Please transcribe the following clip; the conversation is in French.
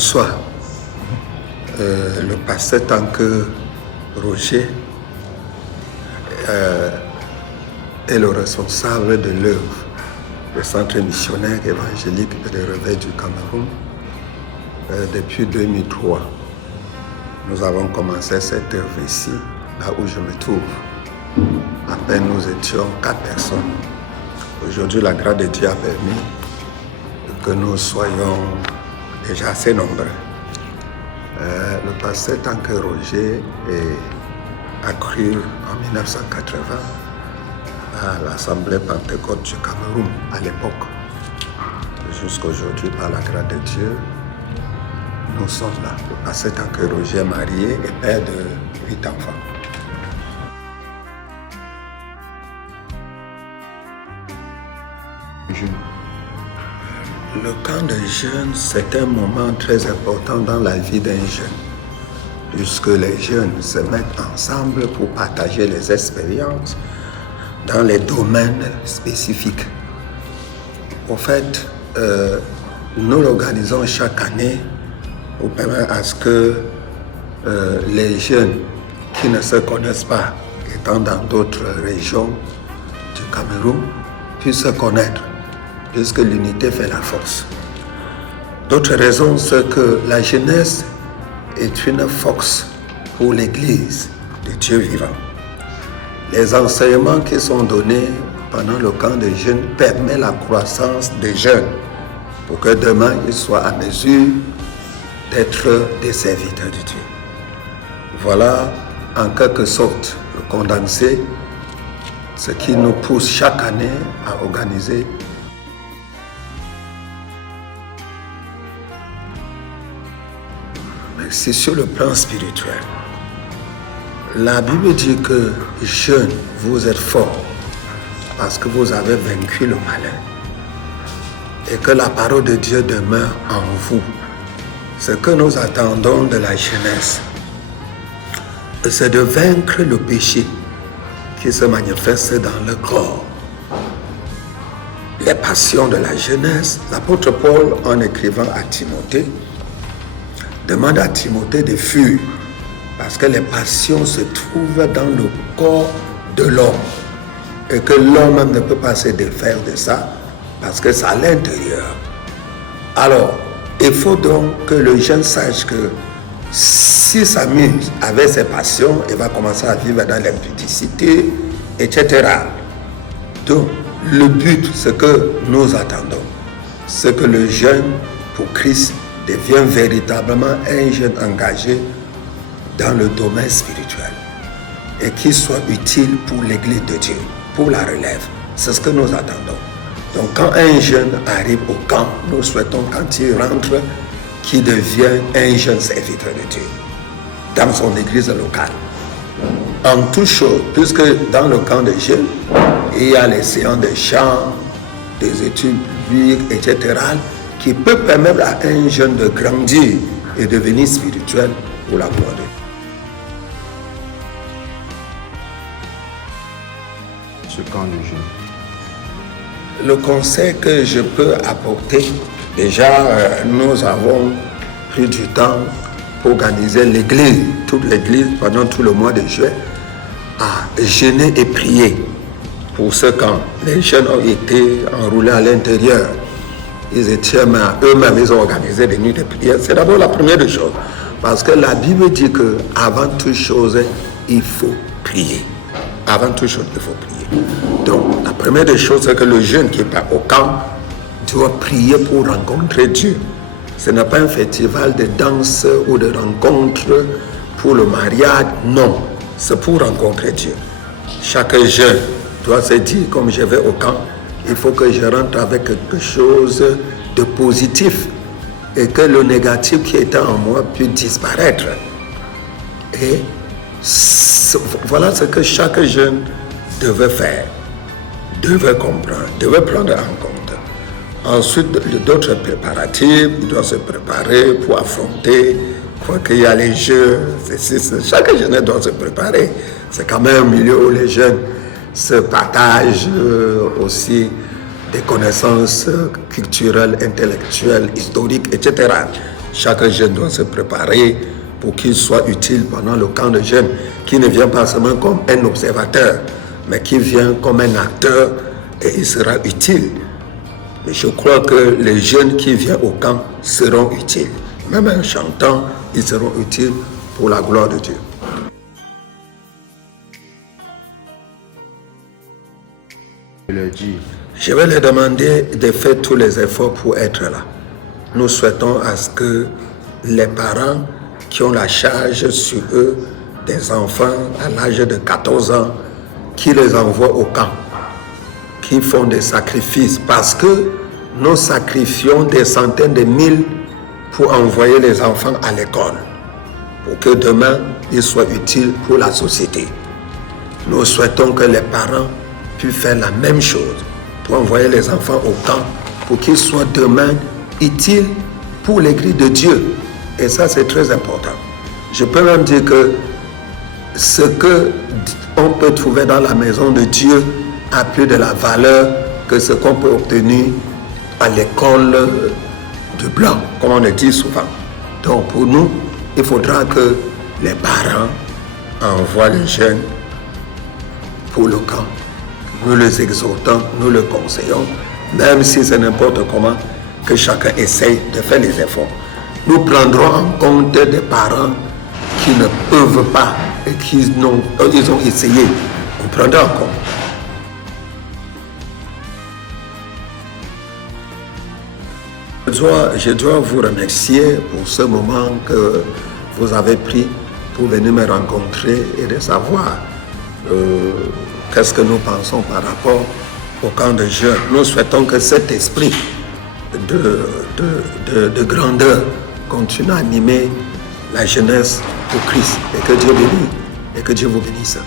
Bonsoir. Le pasteur Tanke Roger est le responsable de l'œuvre du Centre missionnaire évangélique de réveil du Cameroun depuis 2003. Nous avons commencé cette œuvre ici, là où je me trouve. À peine nous étions 4 personnes. Aujourd'hui, la grâce de Dieu a permis que nous soyons déjà assez nombreux. Le pasteur Tanke Roger a cru en 1980 à l'Assemblée Pentecôte du Cameroun à l'époque. Jusqu'à aujourd'hui, par la grâce de Dieu, nous sommes là. Le pasteur Tanke Roger est marié et père de 8 enfants. Le camp de jeunes, c'est un moment très important dans la vie d'un jeune, puisque les jeunes se mettent ensemble pour partager les expériences dans les domaines spécifiques. En fait, nous l'organisons chaque année pour permettre à ce que les jeunes qui ne se connaissent pas, étant dans d'autres régions du Cameroun, puissent se connaître, puisque l'unité fait la force. D'autres raisons, c'est que la jeunesse est une force pour l'Église de Dieu vivant. Les enseignements qui sont donnés pendant le camp des jeunes permettent la croissance des jeunes pour que demain ils soient à mesure d'être des serviteurs de Dieu. Voilà en quelque sorte le condensé, ce qui nous pousse chaque année à organiser. C'est sur le plan spirituel. La Bible dit que jeunes, vous êtes forts parce que vous avez vaincu le malin et que la parole de Dieu demeure en vous. Ce que nous attendons de la jeunesse, c'est de vaincre le péché qui se manifeste dans le corps. Les passions de la jeunesse, l'apôtre Paul, en écrivant à Timothée, demande à Timothée de fuir parce que les passions se trouvent dans le corps de l'homme et que l'homme même ne peut pas se défaire de ça parce que c'est à l'intérieur. Alors, il faut donc que le jeune sache que s'il s'amuse avec ses passions, il va commencer à vivre dans l'impudicité, etc. Donc, le but, ce que nous attendons, c'est que le jeune pour Christ devient véritablement un jeune engagé dans le domaine spirituel et qui soit utile pour l'Église de Dieu, pour la relève. C'est ce que nous attendons. Donc quand un jeune arrive au camp, nous souhaitons quand il rentre, qu'il devienne un jeune serviteur de Dieu dans son église locale. En toute chose, puisque dans le camp des jeunes, il y a les séances de chant, des études bibliques, etc., qui peut permettre à un jeune de grandir et devenir spirituel pour la gloire de Dieu. Ce camp de jeunes. Le conseil que je peux apporter, déjà nous avons pris du temps pour organiser l'église, toute l'église pendant tout le mois de juillet, à jeûner et prier pour ce camp. Les jeunes ont été enroulés à l'intérieur. Ils étaient eux-mêmes, ils ont organisé des nuits de prière. C'est d'abord la première des choses. Parce que la Bible dit qu'avant toute chose, il faut prier. Avant toute chose, il faut prier. Donc, la première des choses, c'est que le jeune qui part au camp doit prier pour rencontrer Dieu. Ce n'est pas un festival de danse ou de rencontre pour le mariage. Non, c'est pour rencontrer Dieu. Chaque jeune doit se dire, comme je vais au camp, il faut que je rentre avec quelque chose de positif et que le négatif qui était en moi puisse disparaître. Et voilà ce que chaque jeune devait faire, devait comprendre, devait prendre en compte. Ensuite, d'autres préparatifs, il doit se préparer pour affronter, quoi qu'il y a les jeux, chaque jeune doit se préparer. C'est quand même un milieu où les jeunes se partagent aussi des connaissances culturelles, intellectuelles, historiques, etc. Chaque jeune doit se préparer pour qu'il soit utile pendant le camp de jeunes, qui ne vient pas seulement comme un observateur, mais qui vient comme un acteur et il sera utile. Mais je crois que les jeunes qui viennent au camp seront utiles. Même en chantant, ils seront utiles pour la gloire de Dieu. Je leur dis, Je vais leur demander de faire tous les efforts pour être là. Nous souhaitons à ce que les parents qui ont la charge sur eux des enfants à l'âge de 14 ans, qui les envoient au camp, qui font des sacrifices, parce que nous sacrifions des centaines de mille pour envoyer les enfants à l'école, pour que demain, ils soient utiles pour la société. Nous souhaitons que les parents puissent faire la même chose pour envoyer les enfants au camp, pour qu'ils soient demain utiles pour l'Église de Dieu. Et ça, c'est très important. Je peux même dire que ce qu'on peut trouver dans la maison de Dieu a plus de la valeur que ce qu'on peut obtenir à l'école de blanc, comme on le dit souvent. Donc pour nous, il faudra que les parents envoient les jeunes pour le camp. Nous les exhortons, nous les conseillons, même si c'est n'importe comment, que chacun essaye de faire les efforts. Nous prendrons en compte des parents qui ne peuvent pas et ils ont essayé. On prendra en compte. Je dois vous remercier pour ce moment que vous avez pris pour venir me rencontrer et de savoir qu'est-ce que nous pensons par rapport au camp de jeunes. Nous souhaitons que cet esprit de grandeur continue à animer la jeunesse au Christ et que Dieu bénisse et que Dieu vous bénisse.